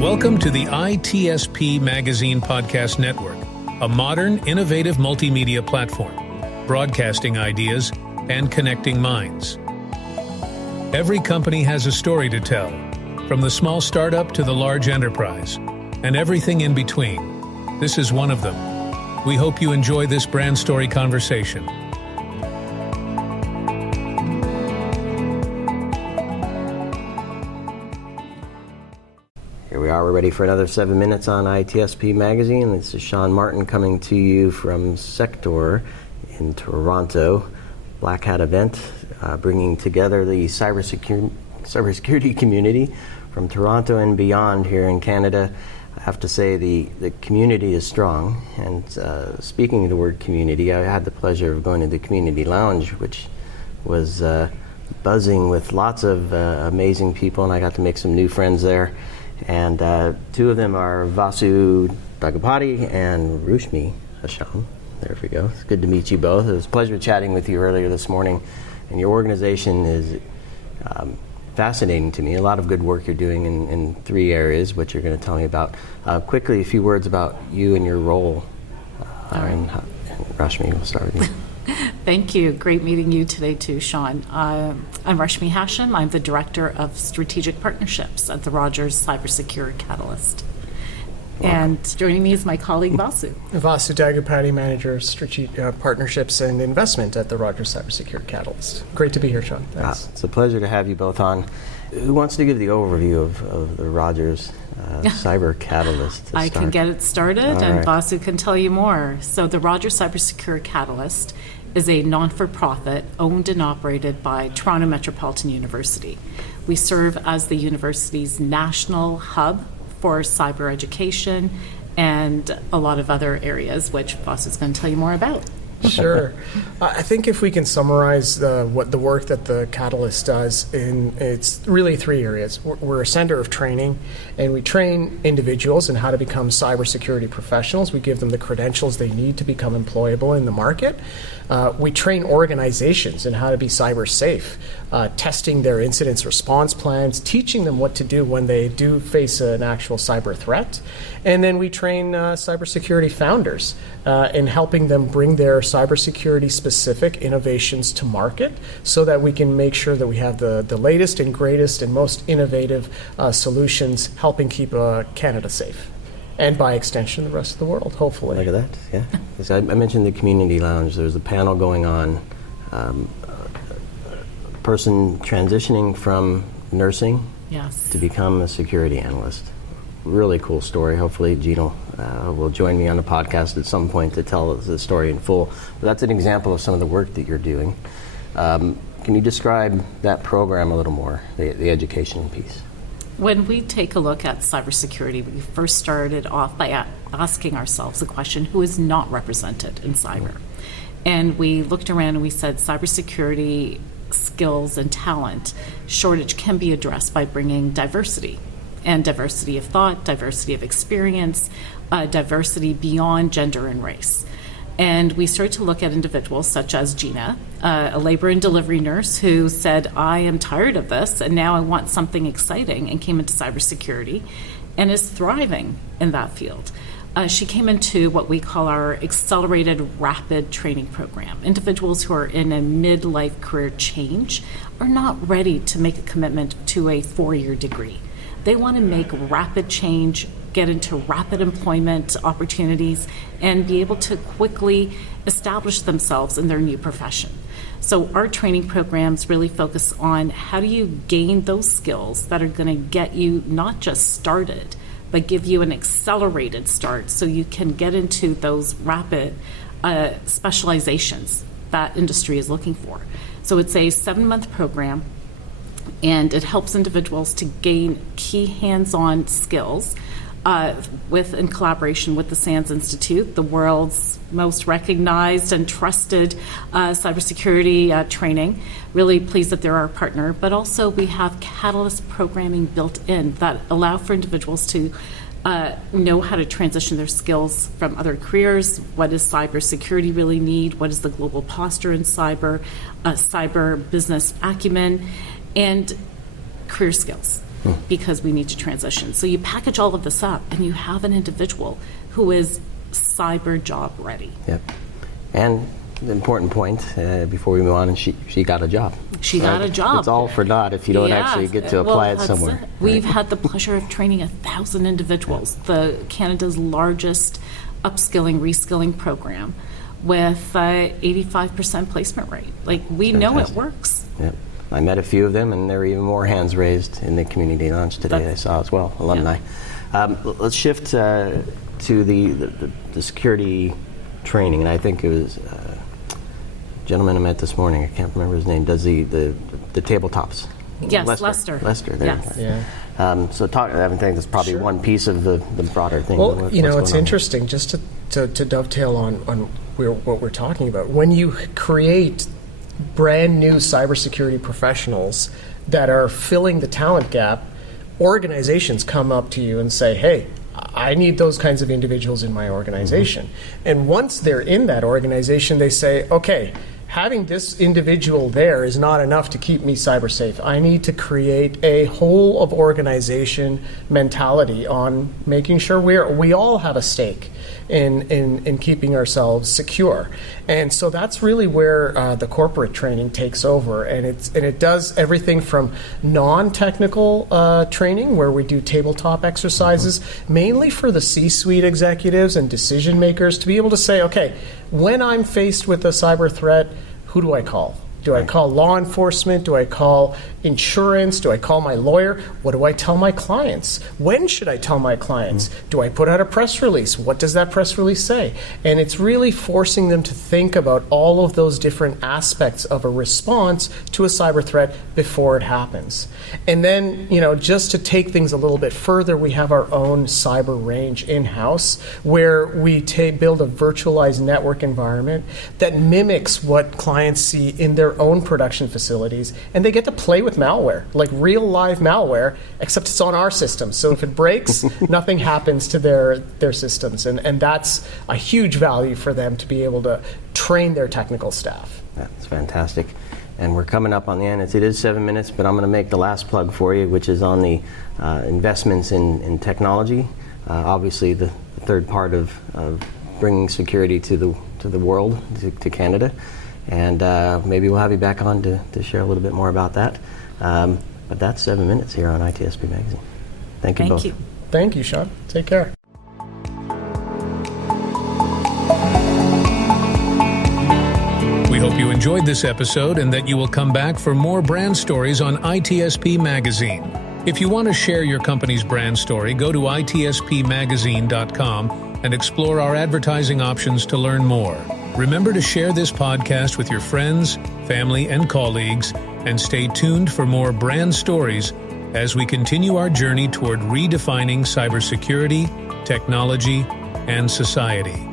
Welcome to the ITSPmagazine podcast network, a modern, innovative multimedia platform, broadcasting ideas and connecting minds. Every company has a story to tell, from the small startup to the large enterprise, and everything in between. This is one of them. We hope you enjoy this brand story conversation. Here we are, we're ready for another 7 minutes on ITSP Magazine. This is Sean Martin coming to you from Sector in Toronto. Black Hat event, bringing together the cybersecurity community from Toronto and beyond here in Canada. I have to say the community is strong, and speaking of the word community, I had the pleasure of going to the community lounge, which was buzzing with lots of amazing people, and I got to make some new friends there. And two of them are Vasu Daggupaty and Rushmi Hasham. There we go. It's good to meet you both. It was a pleasure chatting with you earlier this morning, and your organization is fascinating to me. A lot of good work you're doing in three areas, which you're going to tell me about. Quickly, a few words about you and your role. And Rushmi, we'll start with you. Thank you. Great meeting you today too, Sean. I'm Rushmi Hasham. I'm the Director of Strategic Partnerships at the Rogers Cybersecure Catalyst. Welcome. And joining me is my colleague Vasu. Vasu Daggupaty, Manager of Strategic Partnerships and Investment at the Rogers Cybersecure Catalyst. Great to be here, Sean. Thanks. It's a pleasure to have you both on. Who wants to give the overview of the Rogers Cyber Catalyst? I can get it started, and Vasu can tell you more. So the Rogers Cybersecure Catalyst is a non-for-profit owned and operated by Toronto Metropolitan University. We serve as the university's national hub for cyber education and a lot of other areas, which Vasu is going to tell you more about. Sure. I think if we can summarize what the work that the Catalyst does, it's really three areas. We're a center of training, and we train individuals in how to become cybersecurity professionals. We give them the credentials they need to become employable in the market. We train organizations in how to be cyber safe, testing their incident response plans, teaching them what to do when they do face an actual cyber threat. And then we train cybersecurity founders in helping them bring their cybersecurity specific innovations to market so that we can make sure that we have the latest and greatest and most innovative solutions helping keep Canada safe. And by extension, the rest of the world, hopefully. Look at that, yeah. As I mentioned the community lounge, there's a panel going on, a person transitioning from nursing to become a security analyst. Really cool story. Hopefully Gino will join me on the podcast at some point to tell the story in full. But that's an example of some of the work that you're doing. Can you describe that program a little more, the education piece? When we take a look at cybersecurity, we first started off by asking ourselves the question, who is not represented in cyber? And we looked around and we said cybersecurity skills and talent shortage can be addressed by bringing diversity. And diversity of thought, diversity of experience, diversity beyond gender and race. And we started to look at individuals such as Gina, a labor and delivery nurse who said, I am tired of this and now I want something exciting, and came into cybersecurity and is thriving in that field. She came into what we call our accelerated rapid training program. Individuals who are in a midlife career change are not ready to make a commitment to a 4-year degree. They want to make rapid change, get into rapid employment opportunities, and be able to quickly establish themselves in their new profession. So our training programs really focus on how do you gain those skills that are going to get you not just started, but give you an accelerated start so you can get into those rapid specializations that industry is looking for. So it's a 7-month program, and it helps individuals to gain key hands-on skills in collaboration with the SANS Institute, the world's most recognized and trusted cybersecurity training. Really pleased that they're our partner, but also we have Catalyst programming built in that allow for individuals to know how to transition their skills from other careers. What does cybersecurity really need? What is the global posture in cyber business acumen, and career skills. because we need to transition. So you package all of this up and you have an individual who is cyber job ready. Yep. And the important point before we move on, and she got a job. She got a job. It's all for naught if you don't actually get to apply it somewhere. We've had the pleasure of training 1,000 individuals, Canada's largest upskilling, reskilling program, with 85% placement rate. Like, we know it works. Yep. I met a few of them, and there were even more hands raised in the community lunch today. I saw as well, alumni. Yeah. Let's shift to the security training, and I think it was a gentleman I met this morning, I can't remember his name, does the tabletops. Yes, Lester. Lester, there. Yes. Yeah. So I think that's probably one piece of the broader thing. Well, it's interesting, just to dovetail on what we're talking about. When you create brand new cybersecurity professionals that are filling the talent gap, organizations come up to you and say, hey, I need those kinds of individuals in my organization. And once they're in that organization, they say, okay, having this individual there is not enough to keep me cyber safe. I need to create a whole of organization mentality on making sure we all have a stake in keeping ourselves secure. And so that's really where the corporate training takes over, and it does everything from non-technical training, where we do tabletop exercises, mainly for the C-suite executives and decision makers to be able to say, okay, when I'm faced with a cyber threat, who do I call? Do I call law enforcement? Do I call insurance? Do I call my lawyer? What do I tell my clients? When should I tell my clients? Do I put out a press release? What does that press release say? And it's really forcing them to think about all of those different aspects of a response to a cyber threat before it happens. And then, just to take things a little bit further, we have our own cyber range in-house, where we build a virtualized network environment that mimics what clients see in their own production facilities, and they get to play with malware, like real live malware, except it's on our system. So if it breaks, nothing happens to their systems, and that's a huge value for them to be able to train their technical staff. That's fantastic. And we're coming up on the end. It is 7 minutes, but I'm going to make the last plug for you, which is on the investments in technology. Obviously, the third part of bringing security to the world, to Canada. And maybe we'll have you back on to share a little bit more about that. But that's 7 minutes here on ITSP Magazine. Thank you both. Thank you. Thank you, Sean. Take care. We hope you enjoyed this episode and that you will come back for more brand stories on ITSP Magazine. If you want to share your company's brand story, go to ITSPmagazine.com and explore our advertising options to learn more. Remember to share this podcast with your friends, family, and colleagues, and stay tuned for more brand stories as we continue our journey toward redefining cybersecurity, technology, and society.